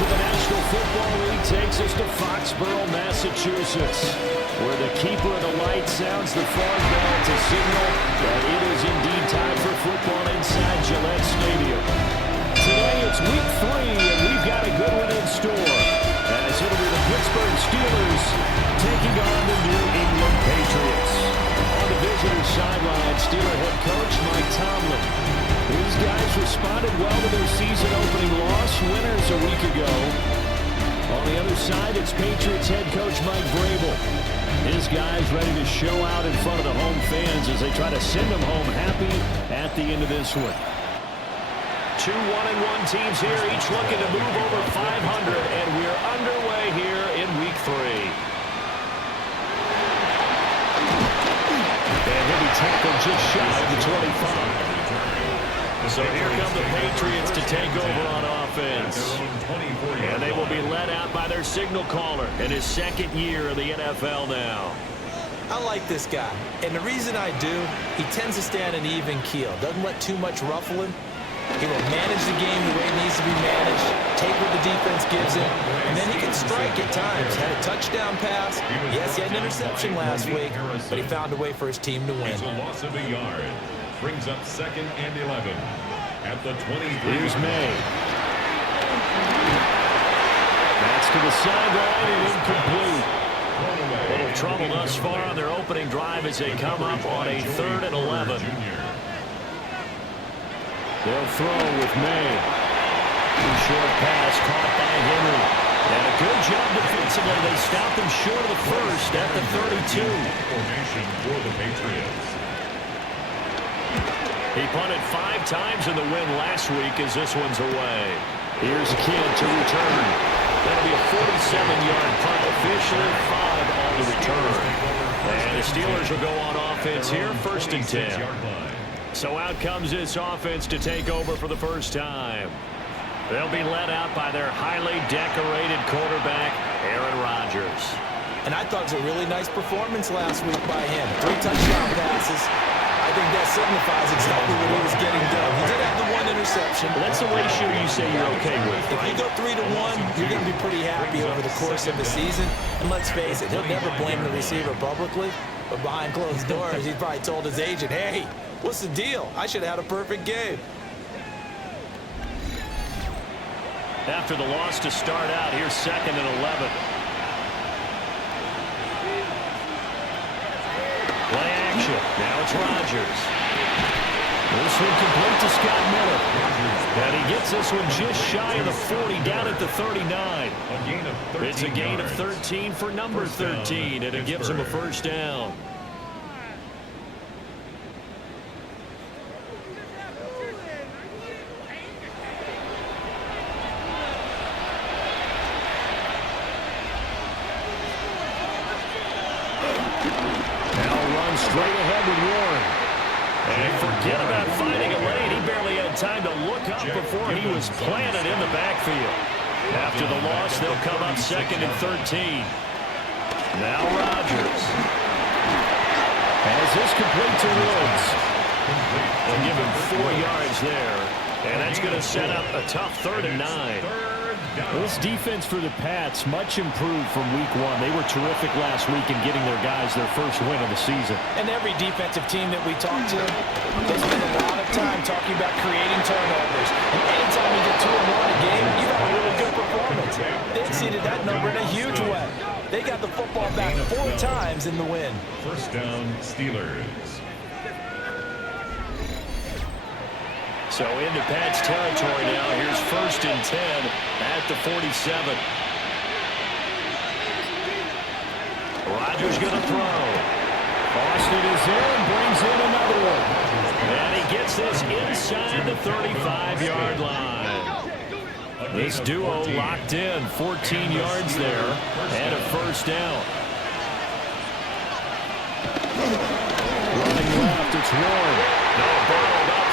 of the National Football League takes us to Foxborough, Massachusetts, where the keeper of the light sounds the flag bell to signal that it is indeed time for football inside Gillette Stadium. Today it's week 3, and we've got a good one in store, as it'll be the Pittsburgh Steelers taking on the New England Patriots. On the visitor's sideline, Steeler head coach Mike Tomlin. These guys responded well to their season-opening loss, winners a week ago. On the other side, it's Patriots head coach Mike Vrabel. His guys ready to show out in front of the home fans as they try to send them home happy at the end of this one. Two 1-1 teams here, each looking to move over 500, and we're underway here in week 3. And he'll be tackled just shy of the 25. So here come the Patriots to take over on offense. And they will be led out by their signal caller in his second year in the NFL now. I like this guy, and the reason I do, he tends to stand an even keel. Doesn't let too much ruffle him. He will manage the game the way it needs to be managed, take what the defense gives him, and then he can strike at times. Had a touchdown pass. Yes, he had an interception last week, but he found a way for his team to win. It's a loss of a yard. Brings up 2nd and 11 at the 23. Here's May. That's to the sideline and incomplete. A little trouble thus far on their opening drive as they come up on a 3rd and 11. They'll throw with May. Short pass caught by Henry. And a good job defensively. They stopped them short of the first at the 32. Formation for the Patriots. He punted 5 times in the win last week as this one's away. Here's Kidd to return. That'll be a 47-yard punt. Officially 5 on the return. And the Steelers will go on offense here, 1st and 10. So out comes this offense to take over for the first time. They'll be led out by their highly decorated quarterback, Aaron Rodgers. And I thought it was a really nice performance last week by him. 3 touchdown passes. I think that signifies exactly what he was getting done. He did have the 1 interception. Well, that's the ratio you say you're okay with, If you go 3 to 1, you're going to be pretty happy over the course of the season. And let's face it, he'll never blame the receiver publicly. But behind closed doors, he's probably told his agent, hey, what's the deal? I should have had a perfect game. After the loss to start out, here's 2nd and 11. Play action. Now it's Rodgers. This one complete to Scott Miller. And he gets this one just shy of the 40, down at the 39. It's a gain of 13 for number 13, and it gives him a first down. Straight ahead with Warren. And forget about finding a lane. He barely had time to look up before he was planted in the backfield. After the loss, they'll come up 2nd and 13. Now Rodgers. As this complete to Woods. They'll give him 4 yards there. And that's going to set up a tough 3rd and 9. This defense for the Pats, much improved from week 1. They were terrific last week in getting their guys their first win of the season. And every defensive team that we talk to, they spend a lot of time talking about creating turnovers. And anytime you get 2 or more in a game, you got a really good performance. They exceeded that number in a huge way. They got the football back 4 times in the win. First down, Steelers. So into Pats territory now. Here's 1st and 10 at the 47. Rodgers going to throw. Austin is in, brings in another one. And he gets this inside the 35-yard line. This duo locked in, 14 yards there, and a first down. Running left, it's Warren. No, bottled up.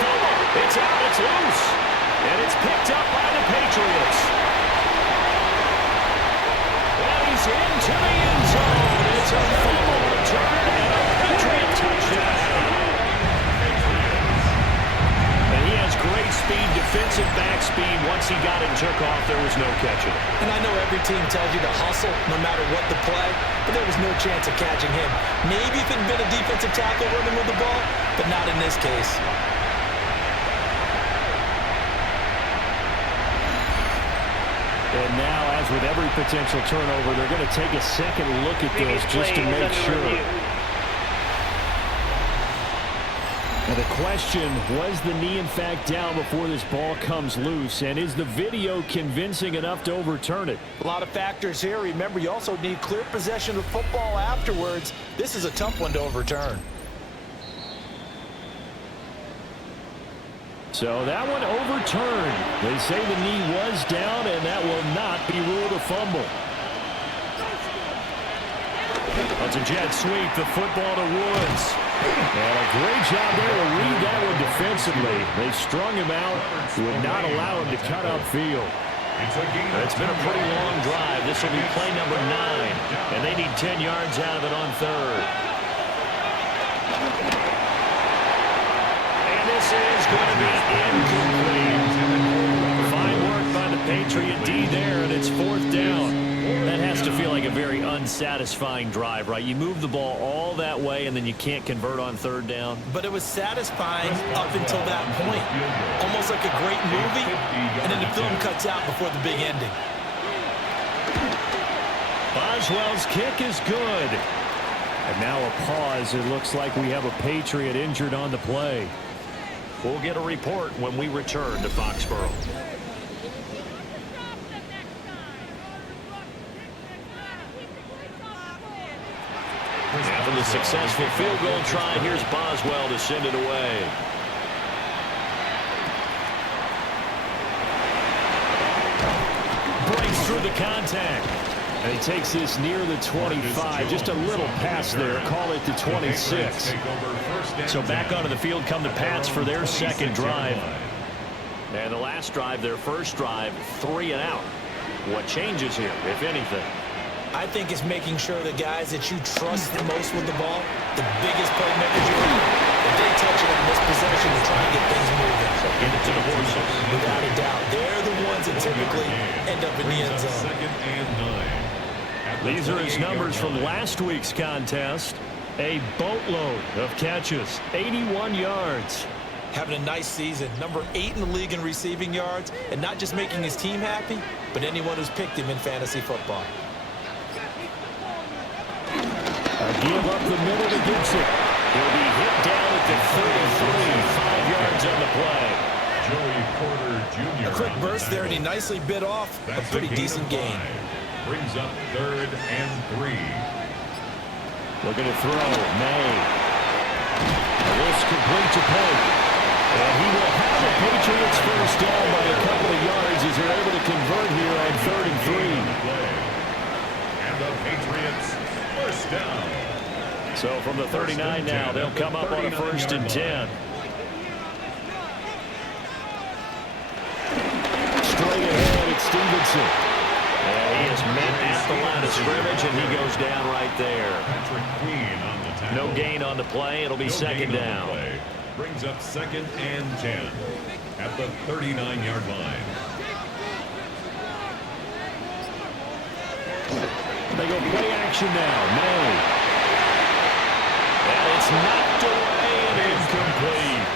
It's out, it's loose, and it's picked up by the Patriots. And he's into the end zone. It's a fumble return and a Patriot touchdown. And he has great speed defensive back speed. Once he got it and took off, there was no catching. And I know every team tells you to hustle no matter what the play, but there was no chance of catching him. Maybe if it had been a defensive tackle running with the ball, but not in this case. And now, as with every potential turnover, they're going to take a second look at this just to make sure. Now the question, was the knee in fact down before this ball comes loose? And is the video convincing enough to overturn it? A lot of factors here. Remember, you also need clear possession of football afterwards. This is a tough one to overturn. So that one overturned. They say the knee was down, and that will not be ruled a fumble. That's a jet sweep, the football to Woods. And a great job there to read that one defensively. They strung him out, would not allow him to cut upfield. It's been a pretty long drive. This will be play number 9, and they need 10 yards out of it on third. This is going to be incomplete. Fine work by the Patriot D there, and it's 4th down. That has to feel like a very unsatisfying drive, right? You move the ball all that way, and then you can't convert on 3rd down. But it was satisfying up until that point. Almost like a great movie, and then the film cuts out before the big ending. Boswell's kick is good. And now a pause. It looks like we have a Patriot injured on the play. We'll get a report when we return to Foxborough. After the successful field goal try, here's Boswell to send it away. Breaks through the contact. And he takes this near the 25. Just a little pass there. Call it the 26. So back onto the field come the Pats for their second drive. And the last drive, their first drive, 3 and out. What changes here, if anything? I think it's making sure the guys that you trust the most with the ball, the biggest playmakers you have, if they touch it on this possession to try and get things moving. So get it to the horses. Without a doubt, they're the ones that typically end up in the end zone. 2nd and 9. These are his numbers from last week's contest. A boatload of catches, 81 yards. Having a nice season, number 8 in the league in receiving yards, and not just making his team happy, but anyone who's picked him in fantasy football. A give up the middle to Gibson. He'll be hit down at the 33, 5 yards on the play. Joey Porter Jr. A quick burst there, and he nicely bit off a pretty decent gain. Brings up 3rd and 3. Looking to throw. May. This complete to Pope. And he will have the Patriots first down by a couple of yards as they're able to convert here on 3rd and 3. And the Patriots first down. So from the 39 now, they'll come up on a 1st and 10. Straight ahead, it's Stevenson. And he is met at the line of scrimmage, and he goes down right there. No gain on the play. It'll be 2nd down. Brings up 2nd and 10 at the 39-yard line. They go play action now. May. And it's knocked away and incomplete.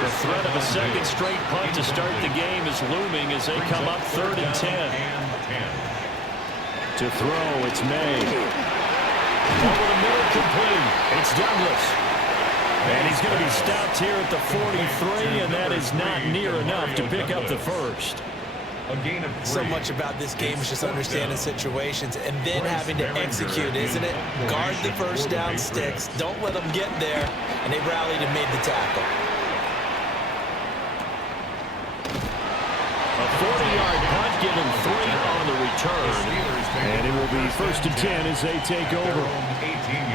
The threat of a second straight punt to start the game is looming as they come up 3rd and 10. To throw, it's May. Over the middle, complete. It's Douglas. And he's going to be stopped here at the 43, and that is not near enough to pick up the first. So much about this game is just understanding situations and then having to execute, isn't it? Guard the first down sticks. Don't let them get there. And they rallied and made the tackle. A 40-yard punt, given 3 on the return. And it will be 1st and 10 as they take over.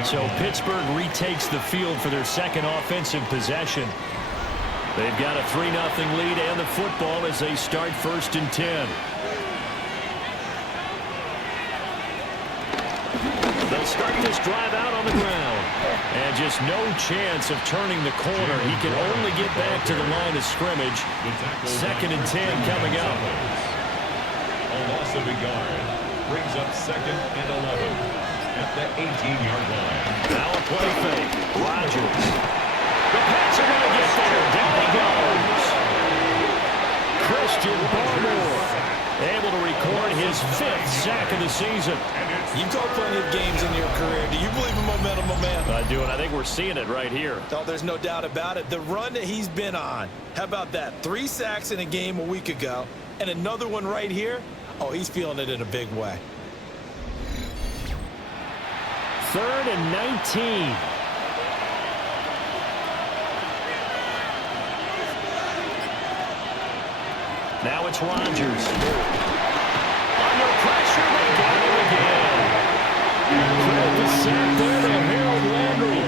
So Pittsburgh retakes the field for their second offensive possession. They've got a 3-0 lead and the football as they start 1st and 10. They'll start this drive out on the ground. And just no chance of turning the corner. He can only get back to the line of scrimmage. 2nd and 10 coming up. A loss of a yard brings up 2nd and 11 at the 18-yard line. Now a play fake. Rodgers. The Pats are going to get there. Down he goes. Christian Barmore able to record his 5th sack of the season. You've called plenty of games in your career. Do you believe in momentum, my man? I do, and I think we're seeing it right here. No, there's no doubt about it. The run that he's been on, how about that? 3 sacks in a game a week ago, and another one right here. Oh, he's feeling it in a big way. 3rd and 19. Now it's Rodgers. Under pressure, they got him again. Credit the sack there to Harold Landry.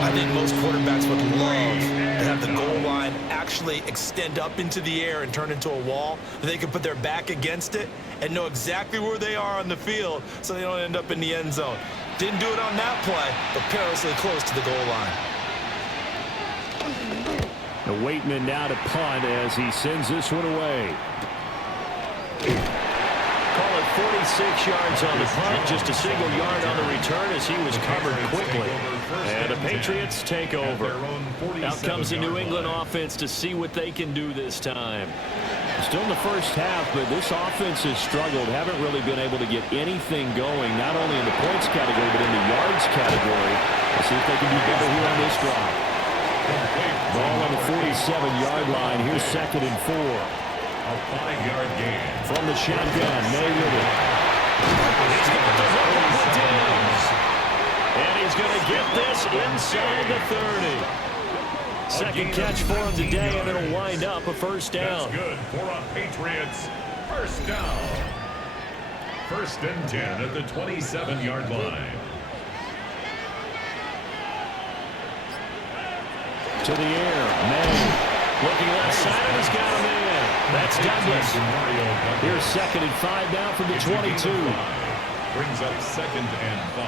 I think most quarterbacks would love to have the goal line actually extend up into the air and turn into a wall. They can put their back against it and know exactly where they are on the field so they don't end up in the end zone. Didn't do it on that play, but perilously close to the goal line. The Waitman now to punt as he sends this one away. Call it 46 yards on the punt, just a single yard on the return as he was covered quickly. And the Patriots take over. Out comes the New England offense to see what they can do this time. Still in the first half, but this offense has struggled. Haven't really been able to get anything going, not only in the points category, but in the yards category. Let's see if they can do better here on this drive. Ball on the 47-yard line. Here's 2nd and 4. A 5-yard gain. From the shotgun, May with it. He's got the hook down. And he's going to get this inside the 30. Second catch for him today, and it'll wind up a first down. That's good for a Patriots first down. 1st and 10 at the 27-yard line. To the air, May. Looking left side, and he's got him in. That's Douglas. Here's 2nd and 5 now from the 22. Brings up 2nd and 5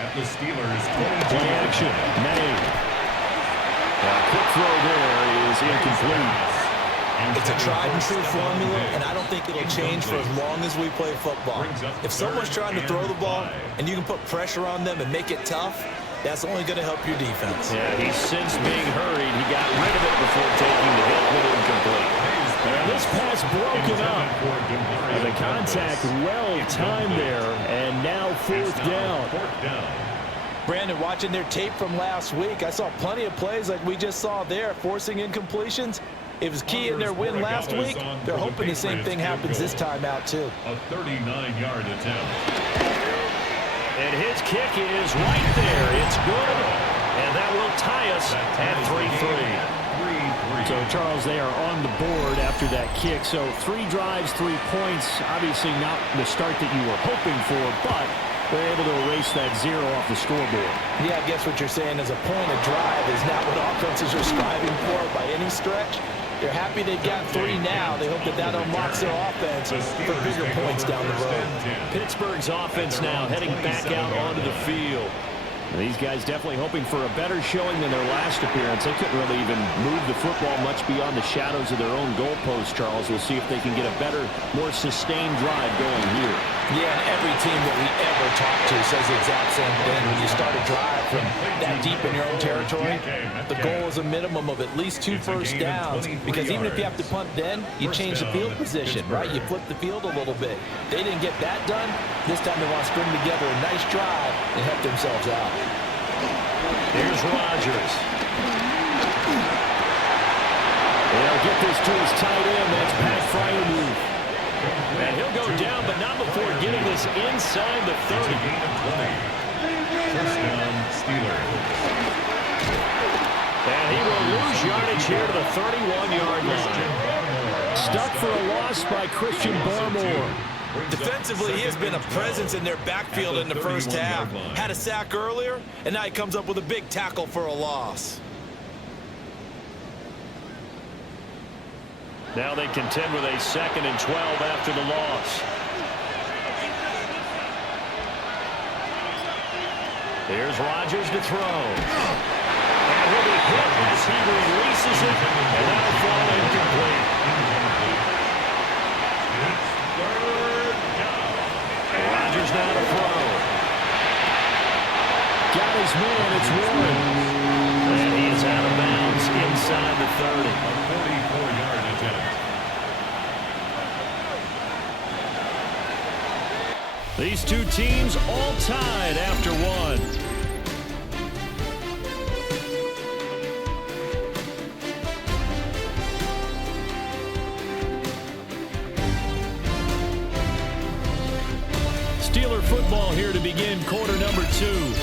at the Steelers' 22. Play action, May. Quick throw there is incomplete. It's a tried and true formula, and I don't think it'll change for as long as we play football. If someone's trying to throw the ball and you can put pressure on them and make it tough, that's only going to help your defense. Yeah, he's since being hurried. He got rid of it before taking the hit, but incomplete. And this pass broken up. And the contact well timed there, and now 4th down. Brandon, watching their tape from last week, I saw plenty of plays like we just saw there, forcing incompletions. It was key in their win last week. They're hoping the same thing happens this time out, too. A 39-yard attempt. And his kick is right there. It's good. And that will tie us at 3-3. So, Charles, they are on the board after that kick. So, 3 drives, 3 points. Obviously not the start that you were hoping for, but they're able to erase that 0 off the scoreboard. Yeah, I guess what you're saying is a point of drive is not what offenses are striving for by any stretch. They're happy they've got 3 now. They hope that unlocks their offense for bigger points down the road. Pittsburgh's offense now heading back out onto the field. And these guys definitely hoping for a better showing than their last appearance. They couldn't really even move the football much beyond the shadows of their own goalpost, Charles. We'll see if they can get a better, more sustained drive going here. Yeah, and every team that we ever talk to says the exact same thing. When you start a drive from that deep in your own territory, the goal is a minimum of at least 2 first downs, because even if you have to punt then, you change the field position, right? You flip the field a little bit. They didn't get that done. This time they want to string together a nice drive and help themselves out. Here's Rodgers. They'll get this to his tight end. That's Pat Fryermuth. And he'll go down, but not before getting this inside the 30. First down, Steelers. And he will lose yardage here to the 31-yard line. Stuck for a loss by Christian Barmore. Defensively, he has been a presence in their backfield in the first half. Had a sack earlier, and now he comes up with a big tackle for a loss. Now they contend with a 2nd and 12 after the loss. Here's Rodgers to throw. And he'll be hit as he releases it, and that'll fall incomplete. Rodgers now to throw. Got his man, it's Warren. And he's out of bounds inside the 30. A 44-yard attempt. These two teams all tied after one. Steeler football here to begin quarter number 2.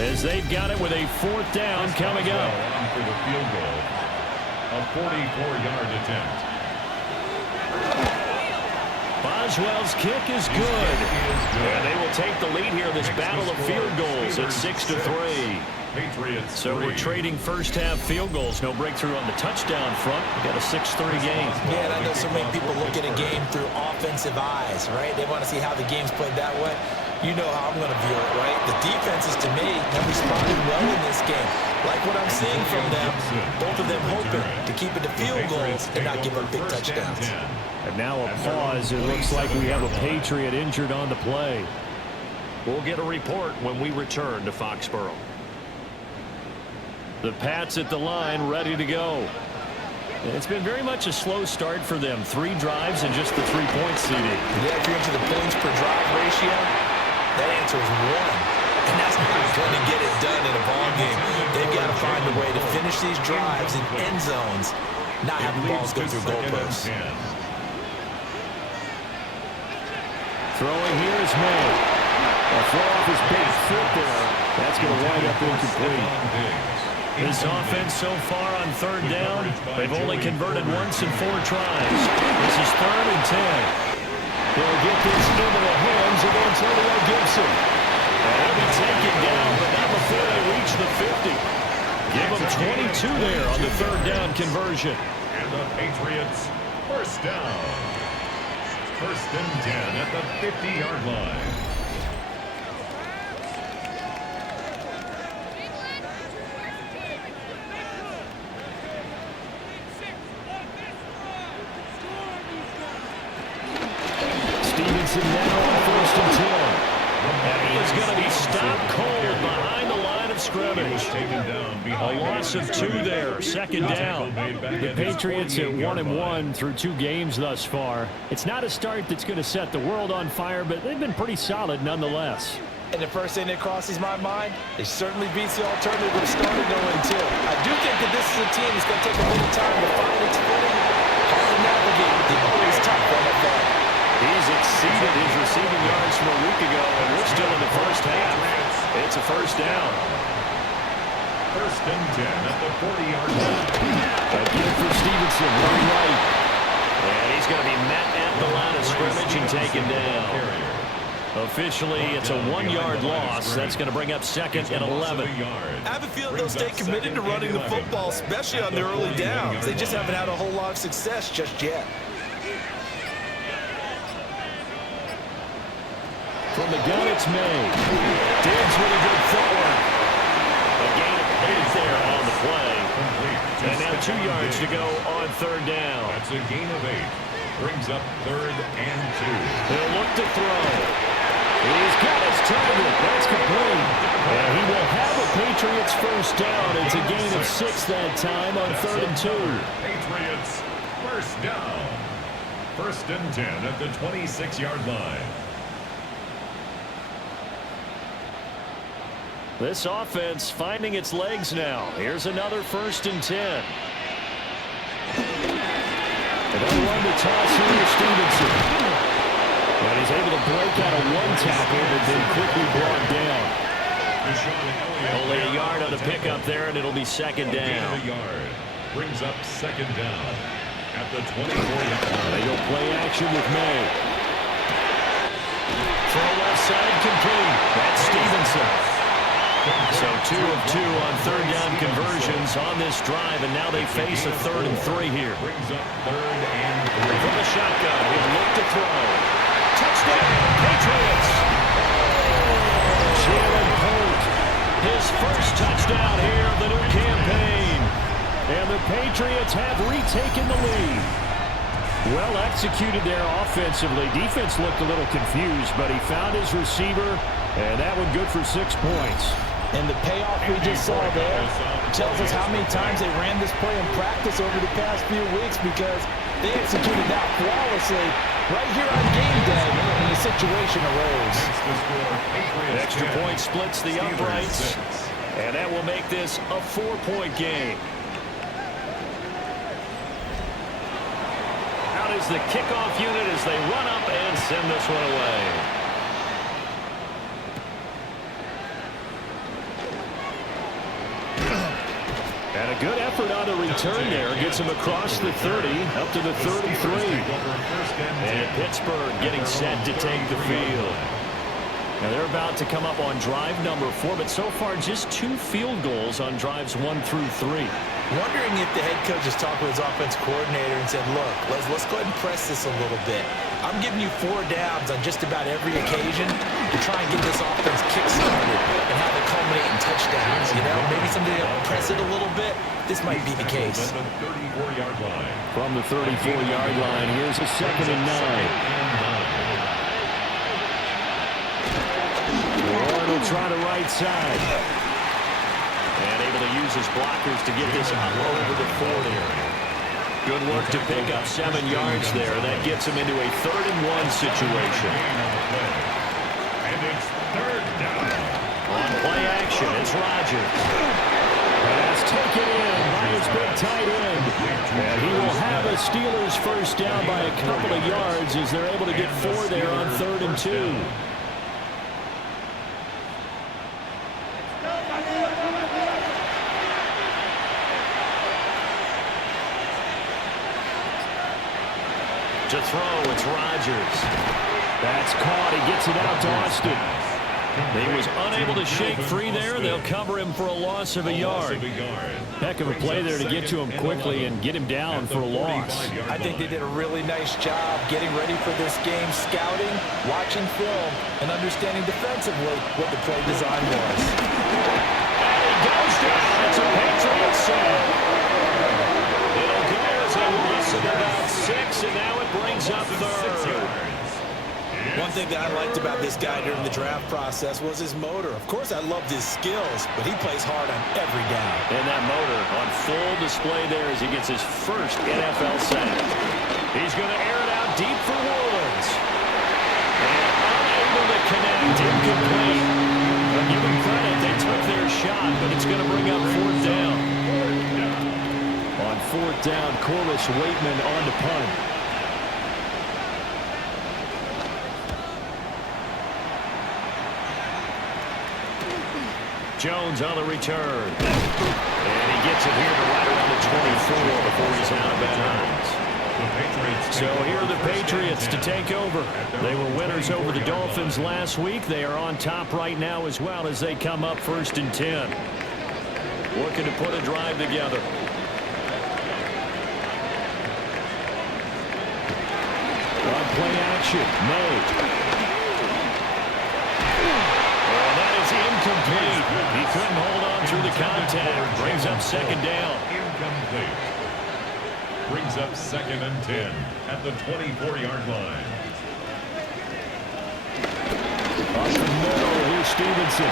As they've got it with a 4th down coming up. On for the field goal. A 44-yard attempt. Boswell's kick is good. And they will take the lead here in this battle of field goals at 6-3. Patriots. So we're trading first half field goals. No breakthrough on the touchdown front. We've got a 6-3 game. Yeah, and I know so many people look at a game through offensive eyes, right? They want to see how the game's played that way. You know how I'm going to view it, right? The defenses, to me, have responded well in this game. Like what I'm seeing from them, both of them hoping to keep it to field goals and not give up big touchdowns. And now a pause. It looks like we have a Patriot injured on the play. We'll get a report when we return to Foxborough. The Pats at the line, ready to go. It's been very much a slow start for them. 3 drives and just the 3-point CD. Yeah, if you're into the points per drive ratio, that answer is 1. And that's not going to get it done in a ball game. They've got to find a way to finish these drives in end zones, not have the balls go through goalposts. Throwing here is May. A throw off his big foot there. That's going to wind up incomplete. This offense so far on 3rd down, they've only converted once in 4 tries. This is 3rd and 10. They'll get this into the hands of Antonio Gibson. And he'll be taken down, but not before they reach the 50. Give them 22 there on the 3rd down conversion. And the Patriots, first down. 1st and 10 at the 50-yard line. Now on 1st and 10. And he is going to be stopped cold behind the line of scrimmage. A loss of 2 there, 2nd down. The Patriots at 1-1 through 2 games thus far. It's not a start that's going to set the world on fire, but they've been pretty solid nonetheless. And the first thing that crosses my mind, it certainly beats the alternative of starting 0-2. I do think that this is a team that's going to take a little time to find its footing. Hard to navigate the always tough NFL. He's exceeded his receiving yards from a week ago, and we're still in the first half. It's a 1st down. 1st and 10 at the 40-yard line. Again for Stevenson, running right. And he's going to be met at the line of scrimmage and taken down. Officially, it's a 1-yard loss. That's going to bring up 2nd and 11. I have a feeling they'll stay committed to running the football, especially on their early downs. They just haven't had a whole lot of success just yet. From the gun, it's May. Diggs with a good footwork. A gain of 8 there on the play. And now 2 yards to go on 3rd down. That's a gain of 8. Brings up 3rd and 2. He'll look to throw. He's got his target. That's complete. And he will have a Patriots first down. It's a gain of 6 that time on 3rd and 2. Patriots first down. 1st and 10 at the 26-yard line. This offense finding its legs now. Here's another 1st and 10. Another one to toss here to Stevenson. And he's able to break out of 1 tackle, but then quickly brought down. Only a yard on the pickup there, and it'll be 2nd down. Brings up 2nd down at the 24-yard line. They go play action with May. Throw left side complete. That's Stevenson. So 2 of 2 on 3rd down conversions on this drive, and now they face a 3rd and 3 here. Brings up 3rd and 3. From the shotgun, he'll look to throw. Touchdown, Patriots! Jalen Pope touchdown here of the new campaign. And the Patriots have retaken the lead. Well executed there offensively. Defense looked a little confused, but he found his receiver, and that one good for 6 points. And the payoff we just saw there tells us how many times they ran this play in practice over the past few weeks, because they executed that flawlessly right here on game day when the situation arose. Extra point splits the uprights, and that will make this a 4-point game. Out is the kickoff unit as they run up and send this one away. And a good effort on the return there. Gets him across the 30, up to the 33. And Pittsburgh getting set to take the field. Now they're about to come up on drive number 4, but so far just 2 field goals on drives 1 through 3. Wondering if the head coach has talked with his offense coordinator and said, look, let's go ahead and press this a little bit. I'm giving you 4 downs on just about every occasion to try and get this offense kick-started and have it culminate in touchdowns. You know, maybe somebody will press it a little bit. This might be the case. From the 34-yard line, here's a 2nd and 9. Warren will try the right side. And able to use his blockers to get this up over the 40. Good work to pick up 7 yards there. That gets him into a 3rd and 1 situation. And it's 3rd down. On play action, it's Rodgers. Pass taken in by his big tight end. And he will have a Steelers first down by a couple of yards as they're able to get 4 there on 3rd and 2. To throw, it's Rodgers. That's caught. He gets it out to Austin. He was unable to shake free there. They'll cover him for a loss of a yard. Heck of a play there to get to him quickly and get him down for a loss. I think they did a really nice job getting ready for this game, scouting, watching film, and understanding defensively what the play design was. And he goes down. It's a Patriots save. It'll go as a loss of about 6, and now it brings up 3rd. One thing that I liked about this guy during the draft process was his motor. Of course, I loved his skills, but he plays hard on every down. And that motor on full display there as he gets his first NFL sack. He's going to air it out deep for Orleans. And unable to connect, incomplete. But give him credit, they took their shot, but it's going to bring up 4th down. On 4th down, Corliss Waitman on to punt. Jones on the return. And he gets it here to right around the 24 before he's out of bounds. So here are the Patriots to take over. They were winners over the Dolphins last week. They are on top right now as well as they come up 1st and 10. Looking to put a drive together. On play action, May. Incomplete. He couldn't hold on through the contact. Brings up 2nd down. Incomplete. Brings up 2nd and 10 at the 24-yard line. Up the middle, here's Stevenson.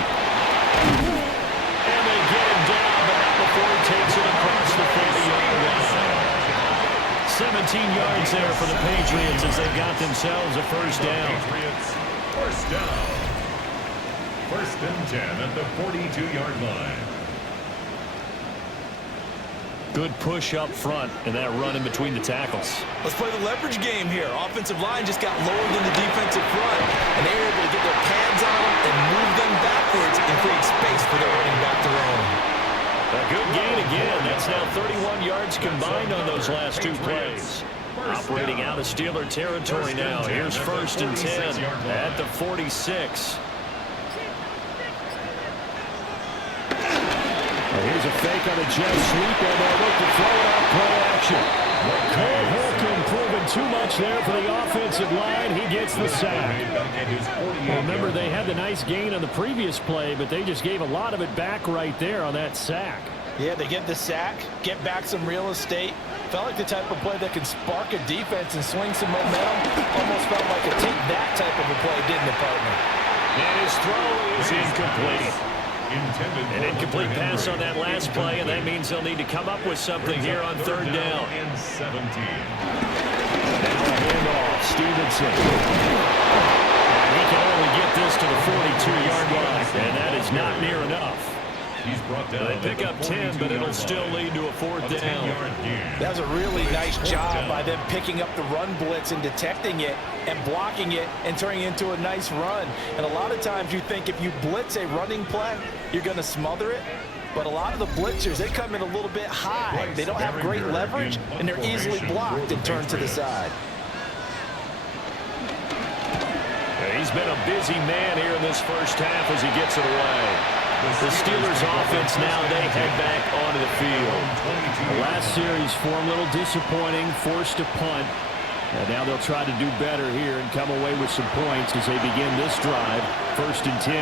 And they get him down, but not before he takes it across the 40-yard line. 17 yards there for the Patriots as they got themselves a first down. Patriots, first down. 1st and 10 at the 42-yard line. Good push up front and that run in between the tackles. Let's play the leverage game here. Offensive line just got lower than the defensive front, and they were able to get their pads on them and move them backwards and create space for their running back to roam. A good gain again. That's now 31 yards combined on those last 2 plays. Operating out of Steeler territory now. Here's 1st and 10 at the 46. Here's a fake on a jet sweep, and they'll look to throw it out play action. Cole Holcomb proving too much there for the offensive line. He gets the sack. Remember, they had the nice gain on the previous play, but they just gave a lot of it back right there on that sack. Yeah, they get the sack, get back some real estate. Felt like the type of play that can spark a defense and swing some momentum. Almost felt like a take that type of a play, didn't it, partner? And his throw is incomplete. An incomplete pass on that last play, and that means they'll need to come up with something here on third down. And 17. Now a handoff, Stevenson. And he can only get this to the 42-yard line, and that is not near enough. He's brought down. They pick up 10, but it'll still lead to a fourth down. That was a really nice job by them picking up the run blitz and detecting it and blocking it and turning it into a nice run. And a lot of times you think if you blitz a running play, you're going to smother it. But a lot of the blitzers, they come in a little bit high. They don't have great leverage, and they're easily blocked and turned to the side. He's been a busy man here in this first half as he gets it away. The Steelers offense now, they head back onto the field. The last series for them, a little disappointing, forced a punt. And now they'll try to do better here and come away with some points as they begin this drive, 1st and 10.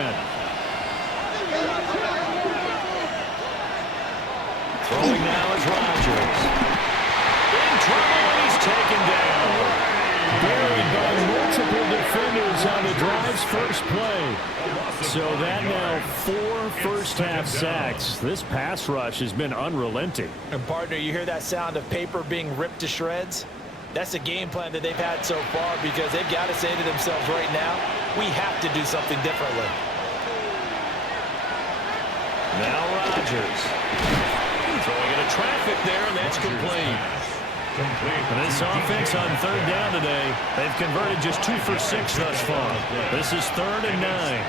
Throwing now is Rodgers. In trouble, and he's taken down. Buried by multiple defenders on the drive's first play. So that now 4 first-half sacks. This pass rush has been unrelenting. And, partner, you hear that sound of paper being ripped to shreds? That's the game plan that they've had so far because they've got to say to themselves right now, we have to do something differently. Now Rodgers. Throwing into traffic there, and that's complete. And this offense on third down today, they've converted just 2 for 6 thus far. This is 3rd and 9.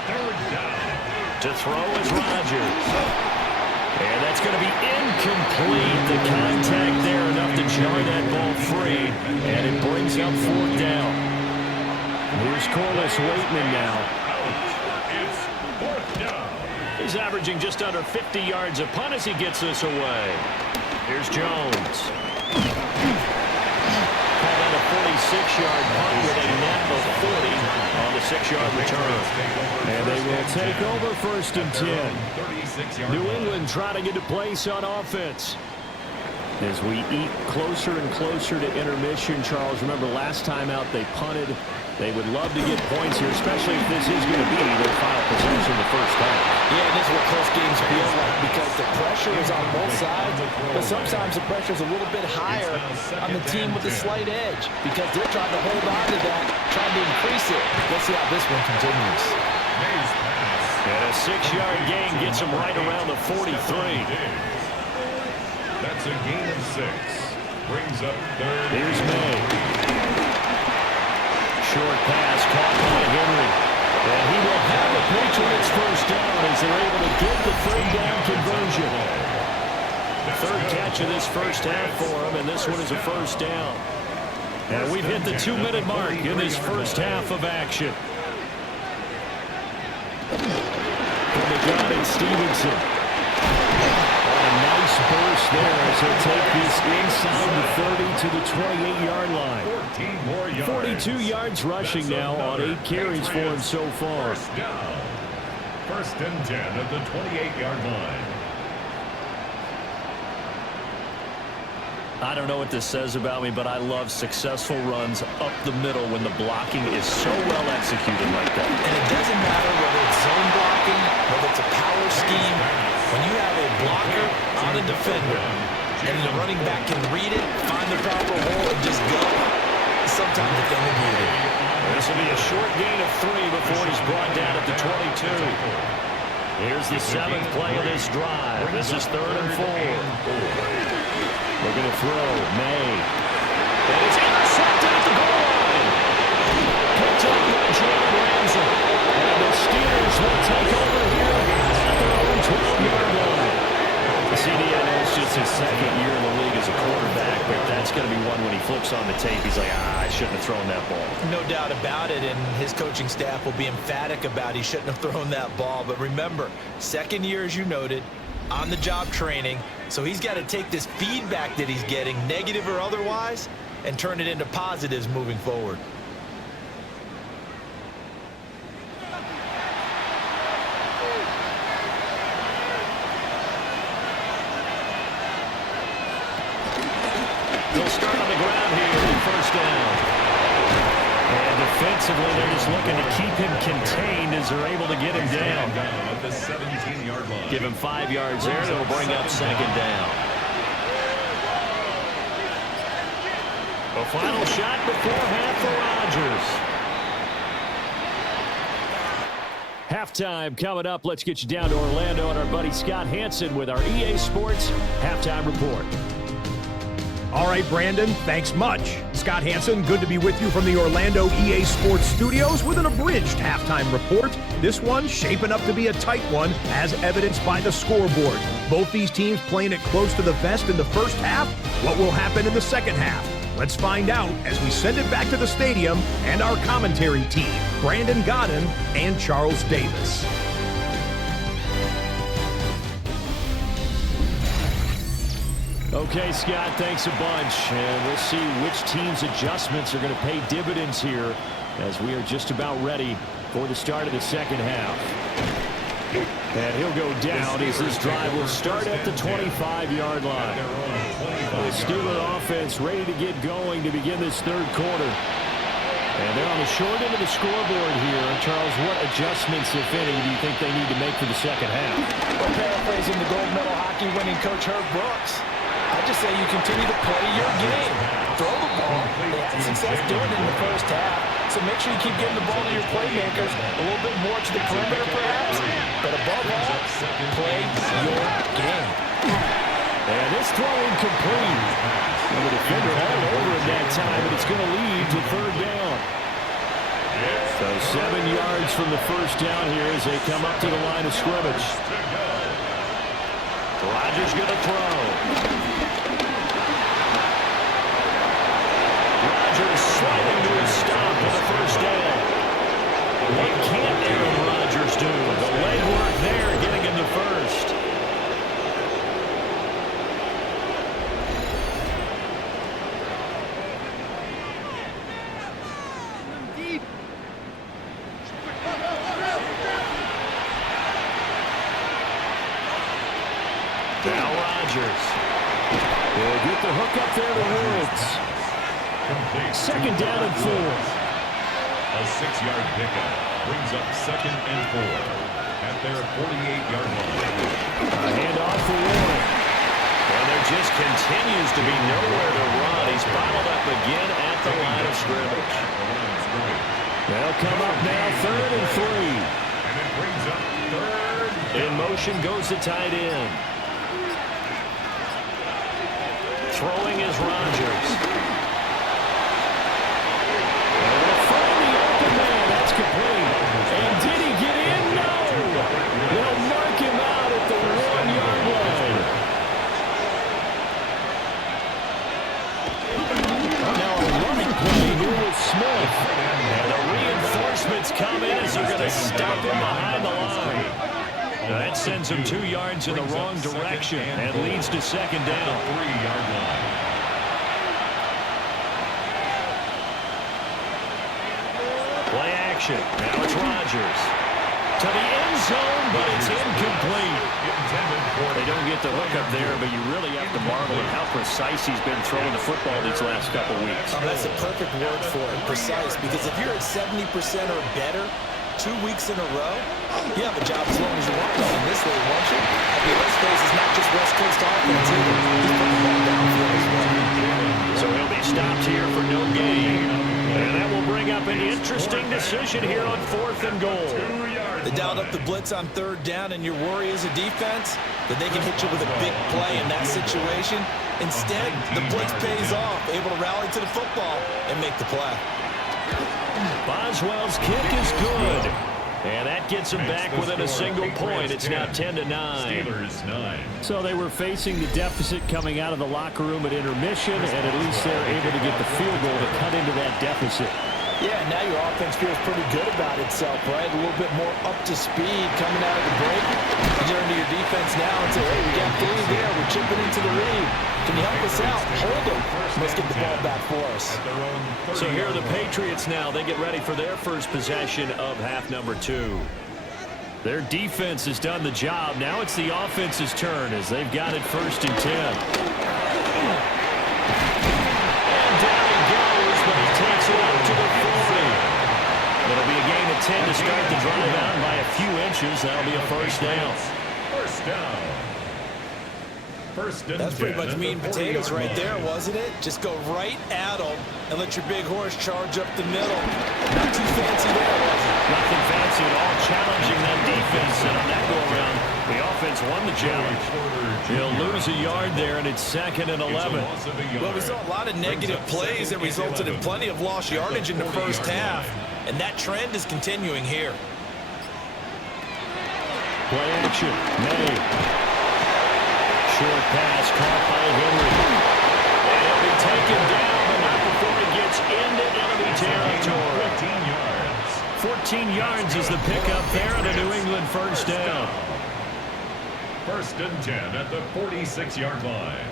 To throw is Rodgers. And that's going to be incomplete. The contact there enough to jar that ball free. And it brings up 4th down. Here's Corliss Waitman now. It's 4th down. He's averaging just under 50 yards a punt as he gets this away. Here's Jones. Call that a 46-yard punt with a net of 40 on the 6-yard return. And they will take over 1st and 10. New England trying to get a place on offense. As we eat closer and closer to intermission, Charles, remember last time out they punted. They would love to get points here, especially if this is going to be their final possession the first half. Yeah, this is what close games feel like because the pressure is on both sides, but sometimes the pressure is a little bit higher on the team with the slight edge because they're trying to hold on to that, trying to increase it. Let's see how this one continues. And a 6-yard gain gets him right around the 43. That's a gain of 6. Brings up 3rd. Here's May. Short pass caught by Henry. And he will have the Patriots first down as they're able to get the 3rd down conversion. The 3rd catch of this first half for him, and this one is a first down. And we've hit the 2-minute mark in this first half of action. From the gun, it's Stevenson. A nice burst there as he'll take this inside the 30 to the 28-yard line. 42 yards rushing now on 8 carries for him so far. 1st down. 1st and 10 at the 28-yard line. I don't know what this says about me, but I love successful runs up the middle when the blocking is so well executed like that. And it doesn't matter whether it's zone blocking, whether it's a power scheme. When you have a blocker on a defender and the running back can read it, find the proper hole, and just go, sometimes the thing of beauty. This will be a short gain of 3 before he's brought down at the 22. Here's the 7th play of this drive. This is 3rd and 4. We're going to throw May. And it's intercepted at the goal line. Picked up by Jalen Ramsey. And the Steelers will take over here at their own 12-yard line. CD, I know it's just his 2nd year in the league as a quarterback, but that's going to be one when he flips on the tape. He's like, I shouldn't have thrown that ball. No doubt about it, and his coaching staff will be emphatic about he shouldn't have thrown that ball. But remember, 2nd year, as you noted, on-the-job training, so he's got to take this feedback that he's getting, negative or otherwise, and turn it into positives moving forward. They'll start on the ground here in first down. And defensively, they're just looking to keep him contained as they're able to get him down. At the 17-yard line. Give him 5 yards there, and it'll bring up second down. A final shot before half for Rodgers. Halftime coming up. Let's get you down to Orlando and our buddy Scott Hansen with our EA Sports Halftime Report. All right, Brandon, thanks much. Scott Hansen, good to be with you from the Orlando EA Sports Studios with an abridged halftime report. This one shaping up to be a tight one, as evidenced by the scoreboard. Both these teams playing it close to the vest in the first half. What will happen in the second half? Let's find out as we send it back to the stadium and our commentary team, Brandon Godden and Charles Davis. Okay, Scott, thanks a bunch. And we'll see which team's adjustments are going to pay dividends here as we are just about ready for the start of the second half. And he'll go down as this drive will start at the 25-yard line. The Steeler offense ready to get going to begin this third quarter. And they're on the short end of the scoreboard here. Charles, what adjustments, if any, do you think they need to make for the second half? Well, paraphrasing the gold medal hockey winning coach Herb Brooks, I just say you continue to play your game. Throw the ball. They had success doing it in the first half. So make sure you keep getting the ball to your playmakers a little bit more to the perimeter perhaps. But above all, play your game. And this throw incomplete. And the defender all over him that time, and it's going to lead to third down. So 7 yards from the first down here as they come up to the line of scrimmage. Rodgers going to throw. Rodgers sliding to his stop for the first down. What can't Aaron Rodgers do? The legwork there getting him the first. Now Rodgers. They'll get the hook up there to Woods. Second down and 4. A 6-yard pickup brings up 2nd and 4 at their 48-yard line. A handoff for Warren. And there just continues to be nowhere to run. He's bottled up again at the line of scrimmage. They'll come up now, 3rd and 3. And it brings up 3rd. In motion goes the tight end. Throwing is Rodgers. And they'll find the open man. That's complete. And did he get in? No. They'll mark him out at the 1-yard line. Now a running play here with Smith. And the reinforcements come in as they're going to stop him behind the line. That sends him 2 yards in the wrong direction and leads to second down. 3-yard line. Play action. Now it's Rodgers. To the end zone, but it's incomplete. They don't get the hook up there, but you really have to marvel at how precise he's been throwing the football these last couple weeks. Oh, that's a perfect word for it, precise, because if you're at 70% or better 2 weeks in a row, you have a job as long as you want to in this league, won't you? I mean, let's face it, it's not just West Coast offense either. He's putting the ball downfield as well. So he'll be stopped here for no gain. And that will bring up an interesting decision here on 4th and goal. They dialed up the blitz on 3rd down, and your worry as a defense that they can hit you with a big play in that situation. Instead, the blitz pays off, able to rally to the football and make the play. Boswell's kick is good. And that gets them back within a single point. It's now 10-9. Steelers 9. So they were facing the deficit coming out of the locker room at intermission, and at least they're able to get the field goal to cut into that deficit. Yeah, now your offense feels pretty good about itself, right? A little bit more up to speed coming out of the break. You turn to your defense now and say, hey, we got 3 there. We're chipping into the lead. Can you help us out? Hold them. Let's get the ball back for us. So here are the Patriots now. They get ready for their first possession of half number 2. Their defense has done the job. Now it's the offense's turn as they've got it 1st and 10. And down he goes, but he takes it up to the 40. It'll be a gain of 10 to start the drive out by a few inches. That'll be a 1st down. 1st down. 1st and 10. That's pretty much meat and potatoes right there, wasn't it? Just go right at them and let your big horse charge up the middle. Not too fancy there, was it? Nothing fancy at all, challenging that defense. And on that go-around, the offense won the challenge. He'll lose a yard there, and it's 2nd and 11. Well, we saw a lot of negative plays that resulted in plenty of lost yardage in the first half. And that trend is continuing here. Play action. May. Short pass caught by Henry. And he'll be taken down, but not before he gets into enemy territory. 14 yards is the pickup there and a New England 1st down. 1st and 10 at the 46-yard line.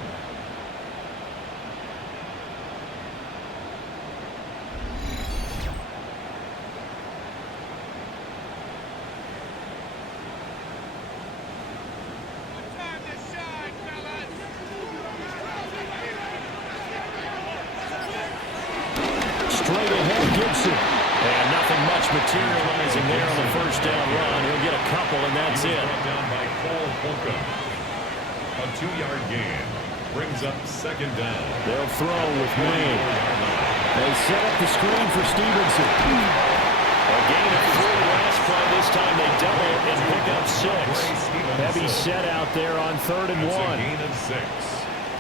Straight ahead, Gibson. And nothing much materializing there on the 1st down run. He'll get a couple, and that's it. Down by Cole Holcomb. A 2-yard gain brings up 2nd down. They'll throw with Wayne. They set up the screen for Stevenson. A gain of 3 last play. This time they double it and pick up 6. Heavy set out there on 3rd and 1. A gain of 6.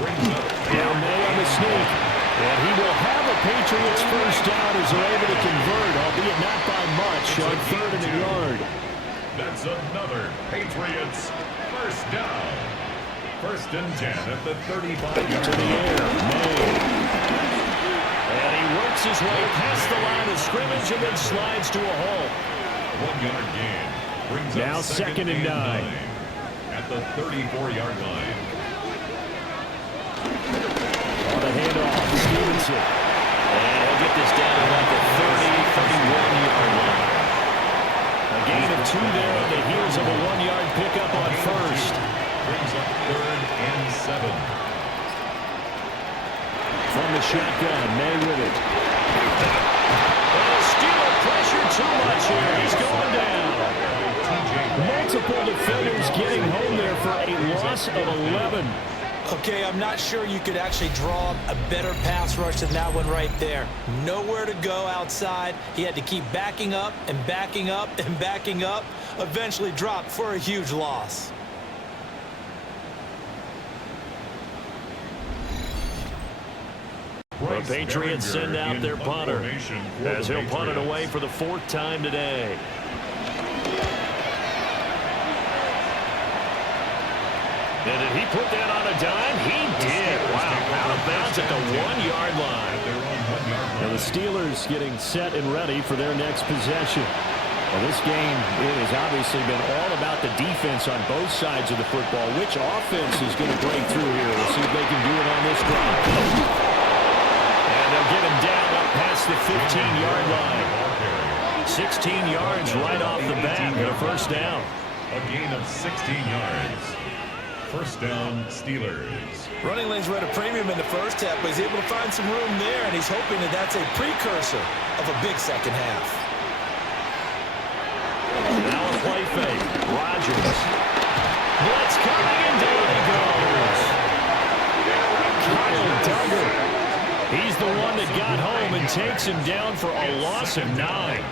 Brings up Now May on the sneak. And he will have a Patriots 1st down as they're able to convert, albeit not by much, on 3rd and a yard. That's another Patriots 1st down. 1st and 10 at the 35-yard To the line. air, May. And he works his way past the line of scrimmage and then slides to a halt. 1-yard gain brings Now up 2nd and 9. at the 34-yard line. On the handoff, Stevenson. And he'll get this down to about the 31-yard line. A gain of 2 there on the heels of a 1-yard pickup on 1st. Brings up 3rd and 7. From the shotgun, May with it. And Steeler pressure too much here. He's going down. Multiple defenders getting home there for a loss of 11. Okay, I'm not sure you could actually draw up a better pass rush than that one right there. Nowhere to go outside. He had to keep backing up and backing up and backing up. Eventually dropped for a huge loss. The Patriots send out their punter as he'll punt it away for the 4th time today. And did he put that on a dime? He did. Wow, out of bounds at the 1-yard line. Now the Steelers getting set and ready for their next possession. Well, this game has obviously been all about the defense on both sides of the football. Which offense is going to break through here? We'll see if they can do it on this drive. And they'll get him down up past the 15-yard line. 16 yards right off the bat and a 1st down. A gain of 16 yards. 1st down, Steelers. Running lanes were at a premium in the first half, but he's able to find some room there, and he's hoping that that's a precursor of a big second half. Now a play fake. Rodgers. Blitz coming, and down he goes. Kyle Duggar. He's the one that got home and takes him down for a loss of 9.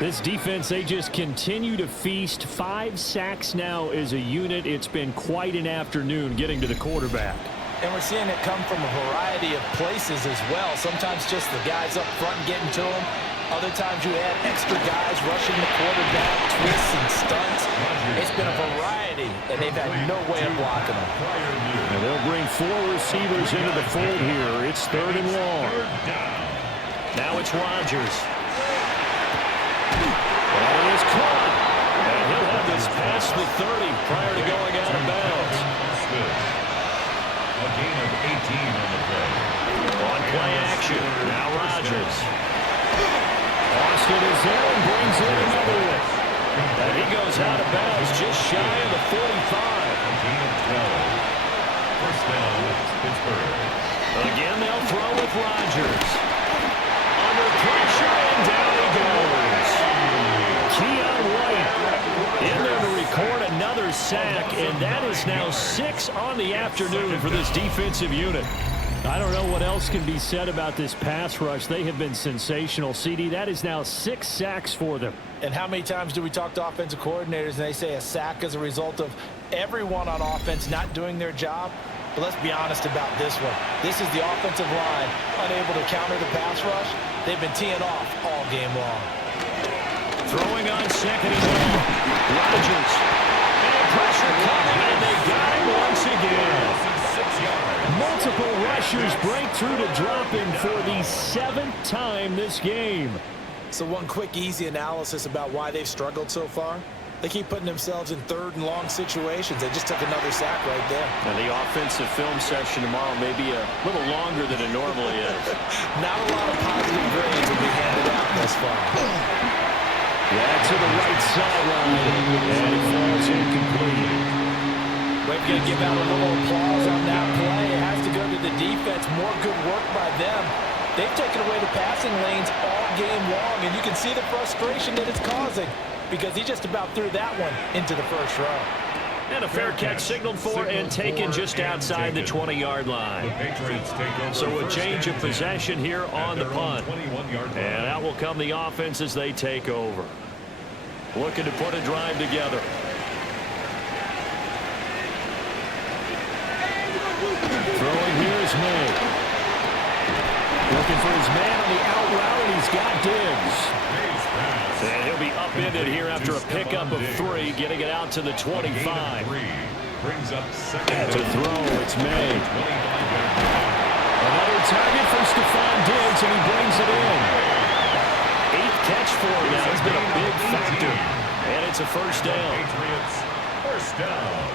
This defense, they just continue to feast. 5 sacks now as a unit. It's been quite an afternoon getting to the quarterback. And we're seeing it come from a variety of places as well. Sometimes just the guys up front getting to him. Other times you add extra guys rushing the quarterback, twists and stunts. It's been a variety, and they've had no way of blocking them. And they'll bring 4 receivers into the fold here. It's 3rd and long. Now it's Rodgers. And it is caught. And he'll have this past the 30 prior to going out of bounds. A gain of 18 on the play. On play action. Now Rodgers. Austin is there and brings in another one. And he goes out of bounds just shy of the 45. A gain of 12. First down, Pittsburgh. Again, they'll throw with Rodgers. Under pressure, and down he goes. Keon White in there to record another sack, and that is now 6 on the afternoon for this defensive unit. I don't know what else can be said about this pass rush. They have been sensational. CD, that is now 6 sacks for them. And how many times do we talk to offensive coordinators and they say a sack is a result of everyone on offense not doing their job? But let's be honest about this one. This is the offensive line unable to counter the pass rush. They've been teeing off all game long. Throwing on second and goal. Rodgers. And pressure coming, and they got him once again. Multiple rushers break through to drop him for the 7th time this game. So one quick, easy analysis about why they've struggled so far. They keep putting themselves in 3rd and long situations. They just took another sack right there. And the offensive film session tomorrow may be a little longer than it normally is. Not a lot of positive grades will be handed out thus far. Yeah, to the right sideline. And it falls incomplete. We're going to give out a little applause on that play. It has to go to the defense. More good work by them. They've taken away the passing lanes all game long, and you can see the frustration that it's causing because he just about threw that one into the first row. And a fair catch signaled for and taken just outside the 20-yard line. So a change of possession here on the punt. And out will come the offense as they take over. Looking to put a drive together. Throwing here is May. Looking for his man on the out route, and he's got Diggs. And he'll be upended here after a pickup of 3, getting it out to the 25. To throw, it's May. Another target from Stephon Diggs, and he brings it in. 8th catch for him now. It's been a big factor. And it's a first down. Patriots, first down.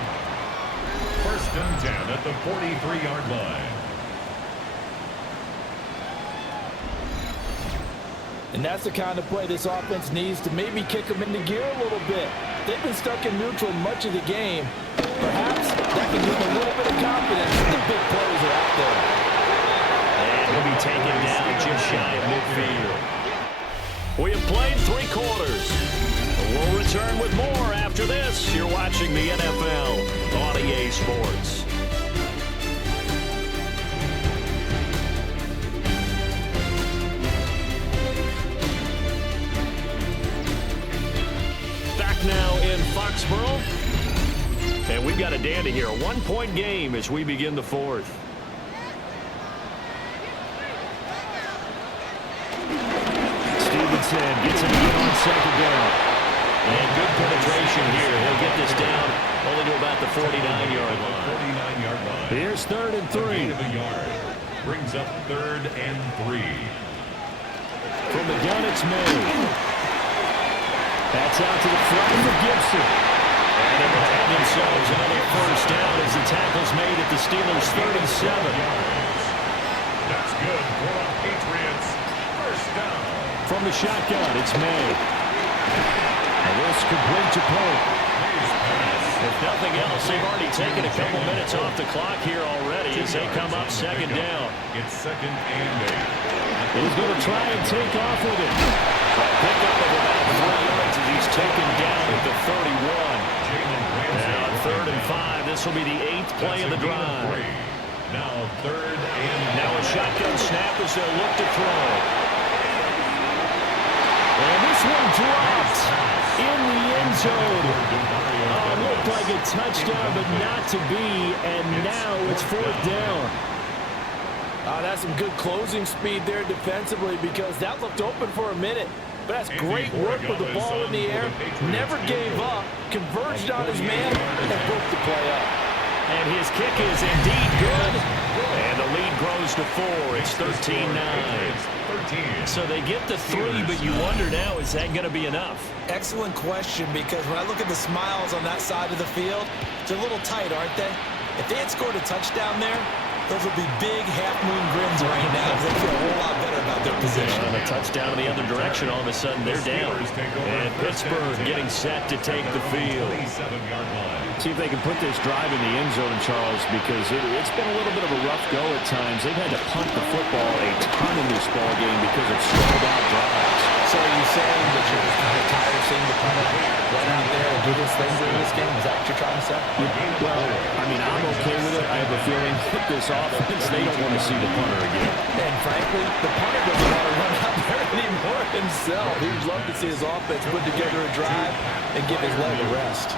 1st and 10 at the 43-yard line. And that's the kind of play this offense needs to maybe kick them into gear a little bit. They've been stuck in neutral much of the game. Perhaps that can give them a little bit of confidence that the big plays are out there. And he'll be taken down just shy of midfield. We have played 3 quarters. We'll return with more after this. You're watching the NFL on EA Sports. Back now in Foxborough. And we've got a dandy here. A 1-point game as we begin the 4th. Stevenson gets it in on 2nd down. And good penetration here. He'll get this down only to about the 49-yard line. Here's 3rd and 3. Brings up 3rd and 3. From the gun, it's May. That's out to the front for Gibson. And they will have themselves another first down as the tackle's made at the Steelers' 37. That's good for the Patriots. First down. From the shotgun, it's May. And this complete to Pope. If nothing else, they've already taken a couple minutes off the clock here already as they come up 2nd down. It's 2nd and 8. He's going to try and take off with it. A pickup of about 3 yards as he's taken down at the 31. Now 3rd and 5. This will be the 8th play of the drive. Now 3rd and now a shotgun snap as they'll look to throw. And this one dropped in the end zone. Looked like a touchdown, but not to be. And now it's 4th down. That's some good closing speed there defensively because that looked open for a minute. But that's great work with the ball in the air. Never gave up, converged on his man, and broke the play up. And his kick is indeed good. And the lead grows to 4. It's 13-9. So they get the 3, but you wonder now, is that going to be enough? Excellent question, because when I look at the smiles on that side of the field, they're a little tight, aren't they? If they had scored a touchdown there, those would be big half-moon grins right now. They feel a whole lot better about their position. On a touchdown in the other direction, all of a sudden they're down. And Pittsburgh getting set to take the field. See if they can put this drive in the end zone, Charles, because it's been a little bit of a rough go at times. They've had to punt the football a ton in this ball game because of stalled-out drives. So are you saying that you're kind of tired of seeing the punter run out there and do this thing during this game? Is that what you're trying to say? Well, I mean, I'm okay with it. I have a feeling with this offense, they don't want to see the punter again. And frankly, the punter doesn't want to run out there anymore himself. He'd love to see his offense put together a drive and give his leg a rest.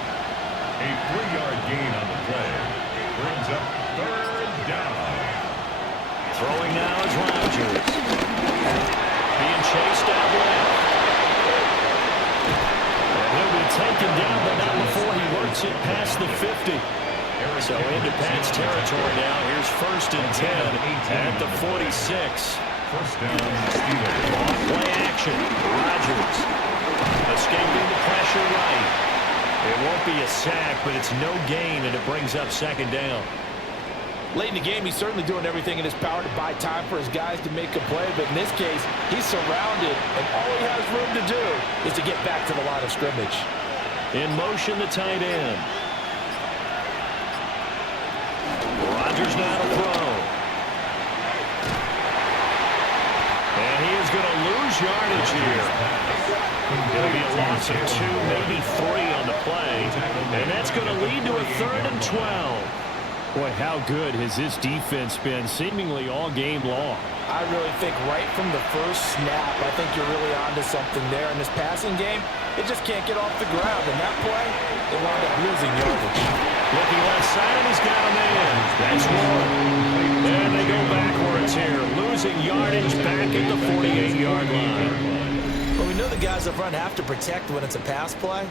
A 3-yard gain on the play brings up 3rd down. Throwing now is Rodgers. Being chased out left. And he'll be taken down, but not before he works it past the 50. So into Pat's territory now. Here's 1st and 10 at the 46. First down, Steelers. Play action. Rodgers escaping the pressure right. It won't be a sack, but it's no gain, and it brings up 2nd down. Late in the game, he's certainly doing everything in his power to buy time for his guys to make a play. But in this case, he's surrounded, and all he has room to do is to get back to the line of scrimmage. In motion, the tight end. Rodgers now to throw. And he is going to lose yardage here. It'll be a loss of 2, maybe 3 on the play. And that's going to lead to a 3rd and 12. Boy, how good has this defense been seemingly all game long? I really think right from the first snap, I think you're really onto something there. In this passing game, it just can't get off the ground. And that play, they wound up losing yardage. Looking left side, and he's got him in. That's 1. And they go backwards here, losing yardage back at the 48-yard line. Well, we know the guys up front have to protect when it's a pass play,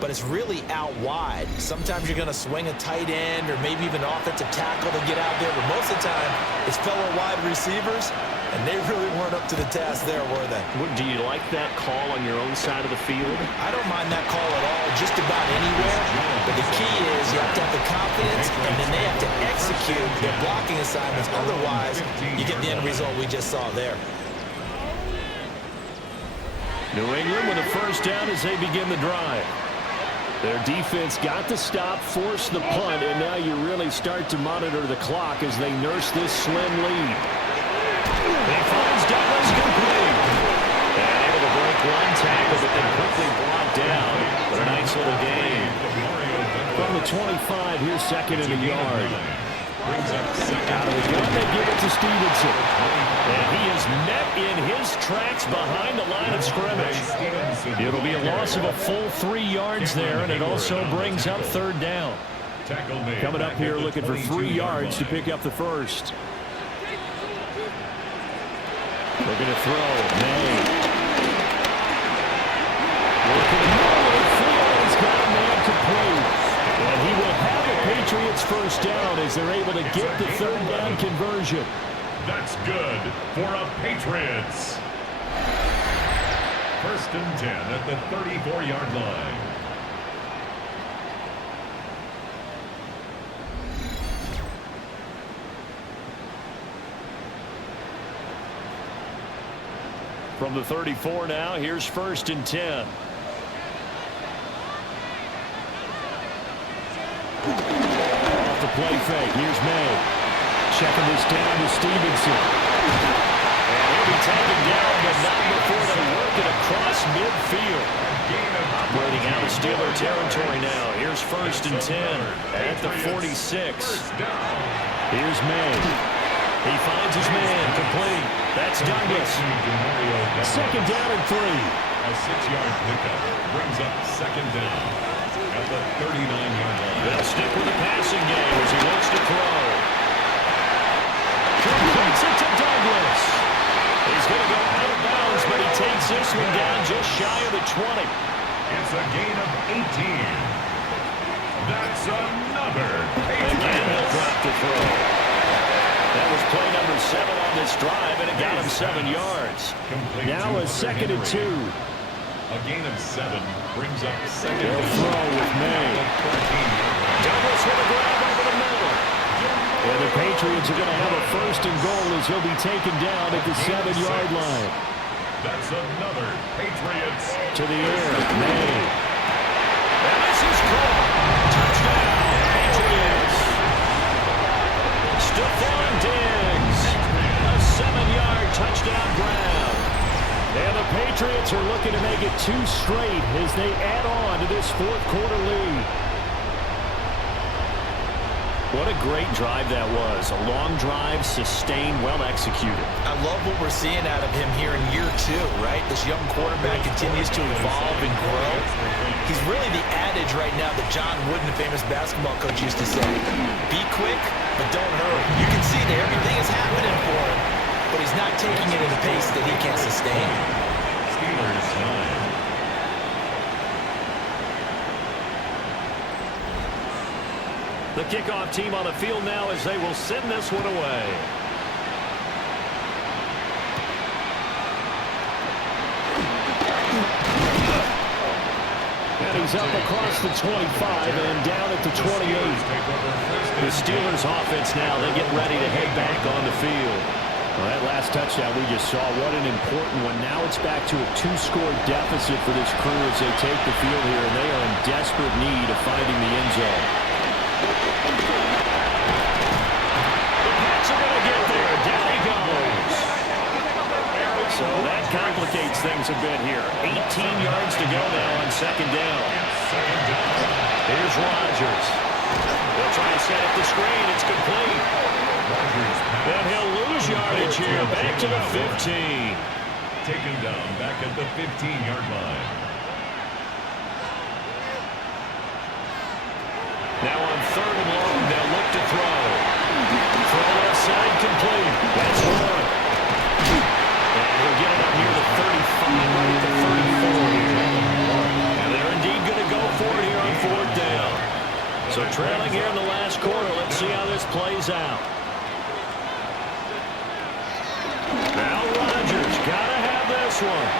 but it's really out wide. Sometimes you're going to swing a tight end or maybe even offensive tackle to get out there, but most of the time it's fellow wide receivers, and they really weren't up to the task there, were they? Do you like that call on your own side of the field? I don't mind that call at all, just about anywhere, but the key is you have to have the confidence, and then they have to execute their blocking assignments. Otherwise, you get the end result we just saw there. New England with a 1st down as they begin the drive. Their defense got the stop, forced the punt, and now you really start to monitor the clock as they nurse this slim lead. He finds Douglas complete. And able to break one tackle, but then quickly brought down. But a nice little gain. From the 25, here's 2nd and a yard. Out of the gun, they give it to Stevenson. And he is met in his tracks behind the line of scrimmage. It'll be a loss of a full 3 yards there, and it also brings up 3rd down. Coming up here looking for 3 yards to pick up the 1st. Looking to throw. May. Working forward. Field's got a man complete. And he will have the Patriots 1st down as they're able to get the 3rd down conversion. That's good for a Patriots. 1st and 10 at the 34-yard line. From the 34 now, here's 1st and 10. Off the play fake, here's May. Checking this down to Stevenson. And he'll be taken down, but not before they work it across midfield. Operating out of Steeler territory now. Here's 1st and 10 at the 46. Here's May. He finds his man complete. That's Douglas. 2nd down and 3. A 6-yard pickup brings up 2nd down at the 39-yard line. They'll stick with the passing game as he looks to throw. Completes it to Douglas. He's going to go out of bounds, but he takes this one down just shy of the 20. It's a gain of 18. That's another Again, he'll Patriots. drop to throw. That was play number 7 on this drive, and it got him 7 yards. Now a 2nd and 2. A gain of 7 brings up 2nd. They'll throw with May. Douglas with a grab over the middle. And the Patriots are going to have a 1st and goal as he'll be taken down at the 7-yard line. That's another Patriots. To the air, May. And this is caught. Touchdown, Patriots. Stephon Diggs. A 7-yard touchdown grab. And the Patriots are looking to make it 2 straight as they add on to this 4th quarter lead. What a great drive that was. A long drive, sustained, well executed. I love what we're seeing out of him here in year 2, right? This young quarterback continues to evolve and grow. He's really the adage right now that John Wooden, the famous basketball coach, used to say. Be quick, but don't hurry. You can see that everything is happening for him, but he's not taking it at a pace that he can't sustain. Steelers time. The kickoff team on the field now as they will send this one away. And he's up across the 25 and down at the 28. The Steelers offense now, they get ready to head back on the field. Well, that last touchdown we just saw, what an important one. Now it's back to a 2-score deficit for this crew as they take the field here, and they are in desperate need of finding the end zone. The Pats are going to get there. Down he goes. So that complicates things a bit here. 18 yards to go now on 2nd down. Here's Rodgers. They'll try and set up the screen. It's complete. And he'll lose yardage here. Back to the 15. Taken down back at the 15-yard line. Now on 3rd and long, they'll look to throw. Throw left side complete. That's one. And he'll get it up near the 35, right at the 34 here. And they're indeed going to go for it here on 4th down. So trailing here in the last quarter. Let's see how this plays out. Now Rodgers, gotta have this one.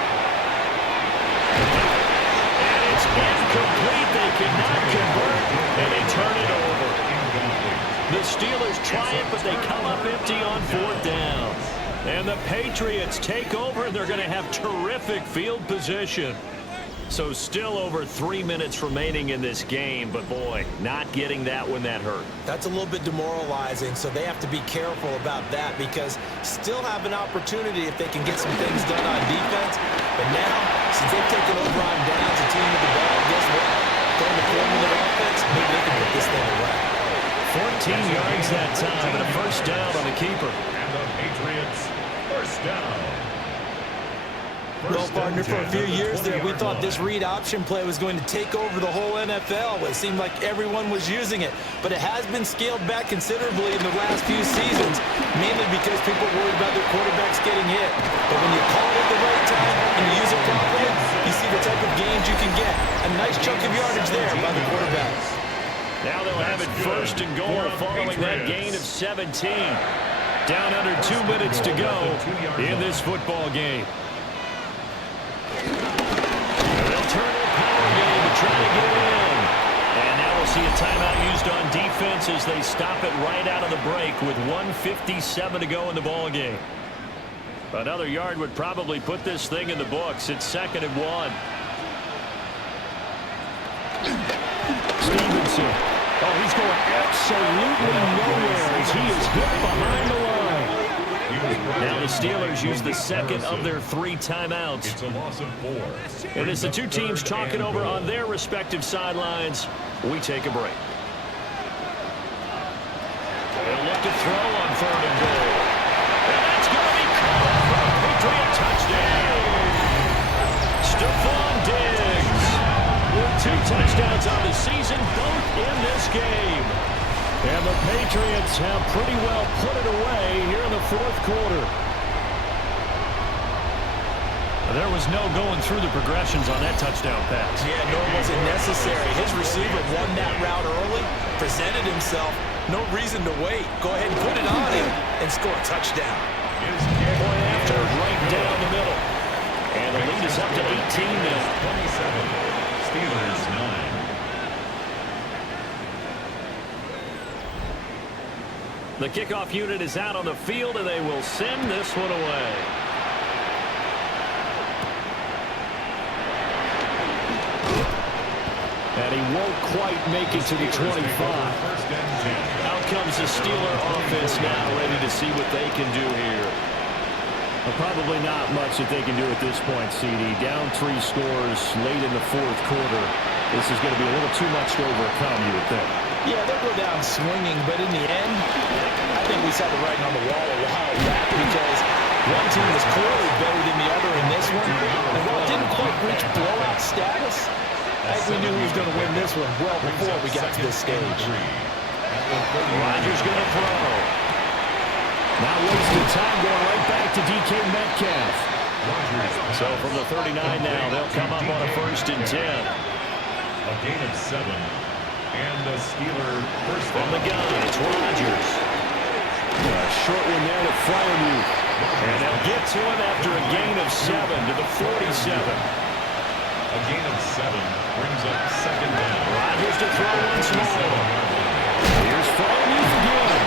And it's incomplete. They cannot convert, and they turn it over. The Steelers try it, but they come up empty on 4th down. And the Patriots take over, and they're going to have terrific field position. So still over 3 minutes remaining in this game, but boy, not getting that when that hurt. That's a little bit demoralizing, so they have to be careful about that because still have an opportunity if they can get some things done on defense. But now, since they've taken over on downs and team with the ball, guess what? Throwing the formula offense, maybe they can put this thing away. 14 yards that time and a 1st down on the keeper. And the Patriots, 1st down. Well, partner, for a few years there, we thought this read option play was going to take over the whole NFL. It seemed like everyone was using it, but it has been scaled back considerably in the last few seasons, mainly because people worried about their quarterbacks getting hit. But when you call it at the right time and you use it properly, you see the type of gains you can get. A nice chunk of yardage there by the quarterbacks. Now they'll have it 1st and goal following that gain of 17. Down under 2 minutes to go in this football game. They'll turn a power game to try to get in. And now we'll see a timeout used on defense as they stop it right out of the break with 1:57 to go in the ball game. Another yard would probably put this thing in the books. It's 2nd and 1. Stevenson. Oh, he's going absolutely nowhere as he is hit behind the line. Now the Steelers use the 2nd of their 3 timeouts. It's a loss of 4. And as the two teams talk it over on their respective sidelines, we take a break. They'll look to throw on 3rd and goal. And that's going to be caught for a Patriot touchdown. Stephon Diggs with 2 touchdowns on the season, both in this game. And the Patriots have pretty well put it away here in the 4th quarter. There was no going through the progressions on that touchdown pass. Yeah, nor was it necessary. His receiver won that route early, presented himself. No reason to wait. Go ahead and put it on him and score a touchdown. Point after, right down the middle. And the lead is up to 18 now. 27. Steelers 9. The kickoff unit is out on the field, and they will send this one away. And he won't quite make it to the 25. Out comes the Steeler offense now, ready to see what they can do here. Well, probably not much that they can do at this point, CD. Down 3 scores late in the fourth quarter. This is going to be a little too much to overcome, you would think. Yeah, they'll go down swinging, but in the end, I think we saw the writing on the wall a while back because one team was clearly better than the other in this one. And while it didn't quite reach blowout status, I think we knew he was going to win this one well before we got to this stage. Rodgers going to throw. Not wasting time, going right back to DK Metcalf. So from the 39 now, they'll come up on a 1st and 10. A gain of 7. And the Steeler first from the gun. It's Rodgers. A short one there with Freiermuth. And they'll get to him after a gain of 7 to the 47. A gain of 7 brings up 2nd down. Rodgers to throw once more. Here's Freiermuth again.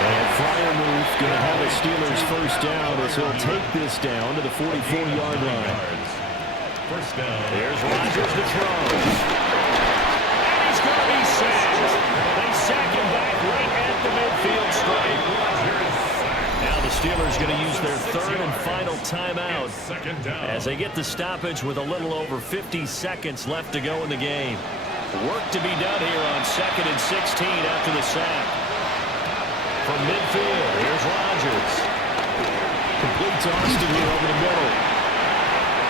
And Freiermuth going to have a Steelers first down as he'll take this down to the 44-yard line. First down. Here's Rodgers to throw. They sack him back right at the midfield stripe. Now the Steelers going to use their 3rd and final timeout as they get the stoppage with a little over 50 seconds left to go in the game. Work to be done here on 2nd and 16 after the sack. From midfield, here's Rodgers. Completes Austin here over the middle.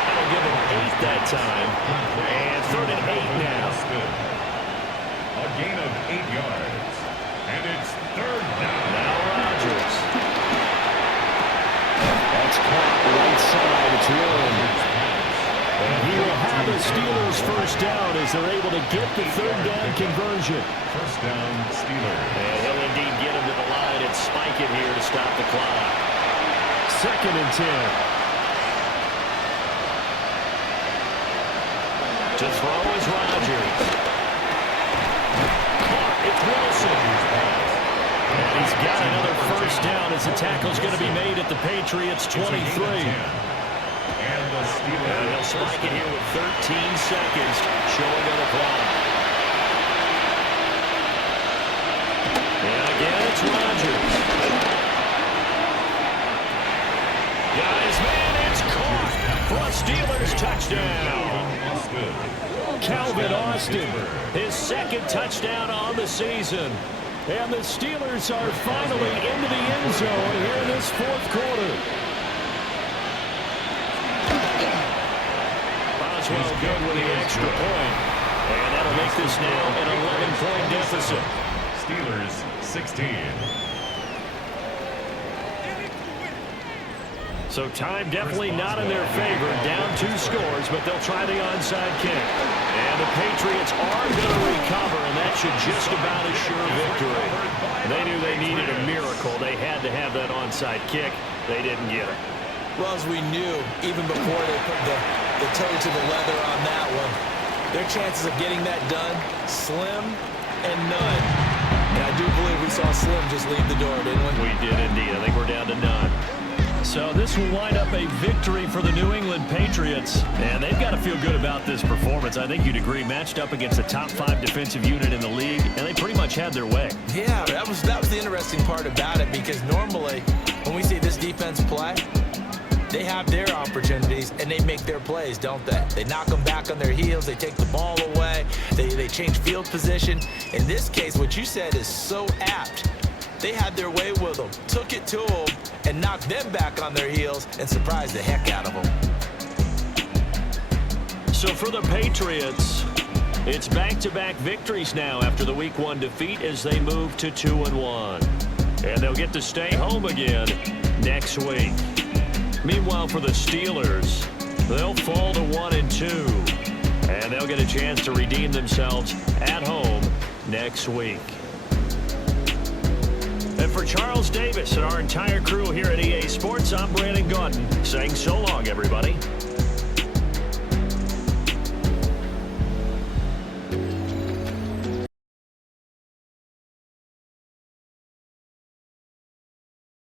That'll give him 8 that time. And 3rd and 8 now. A gain of 8 yards. And it's 3rd down. Now Rodgers. That's caught right side. It's Warren. And he will have the Steelers first down as they're able to get the 3rd down conversion. First down, Steelers. And he'll indeed get him to the line and spike it here to stop the clock. 2nd and 10. To throw is Rodgers. It's Wilson. And he's got another first down as the tackle's going to be made at the Patriots' 23. And they'll spike it here with 13 seconds showing on the clock. And again, it's Rodgers. Guys, man, it's caught for a Steelers touchdown. Calvin Austin, his 2nd touchdown on the season. And the Steelers are finally into the end zone here in this 4th quarter. Boswell good with the extra point. And that'll make this now an 11-point deficit. Steelers 16. So time definitely not in their favor. Down 2 scores, but they'll try the onside kick. And the Patriots are going to recover, and that should just about assure victory. They knew they needed a miracle. They had to have that onside kick. They didn't get it. Well, as we knew, even before they put the toe to the leather on that one, their chances of getting that done, slim and none. And I do believe we saw Slim just leave the door, didn't we? We did indeed. I think we're down to none. So this will wind up a victory for the New England Patriots. And they've got to feel good about this performance. I think you'd agree, matched up against a top 5 defensive unit in the league, and they pretty much had their way. Yeah, that was the interesting part about it, because normally when we see this defense play, they have their opportunities and they make their plays, don't they? They knock them back on their heels, they take the ball away, they change field position. In this case, what you said is so apt. They had their way with them, took it to them, and knocked them back on their heels and surprised the heck out of them. So for the Patriots, it's back-to-back victories now after the Week 1 defeat as they move to 2-1. And they'll get to stay home again next week. Meanwhile, for the Steelers, They'll fall to 1-2. And they'll get a chance to redeem themselves at home next week. And for Charles Davis and our entire crew here at EA Sports, I'm Brandon Gaudin saying so long, everybody.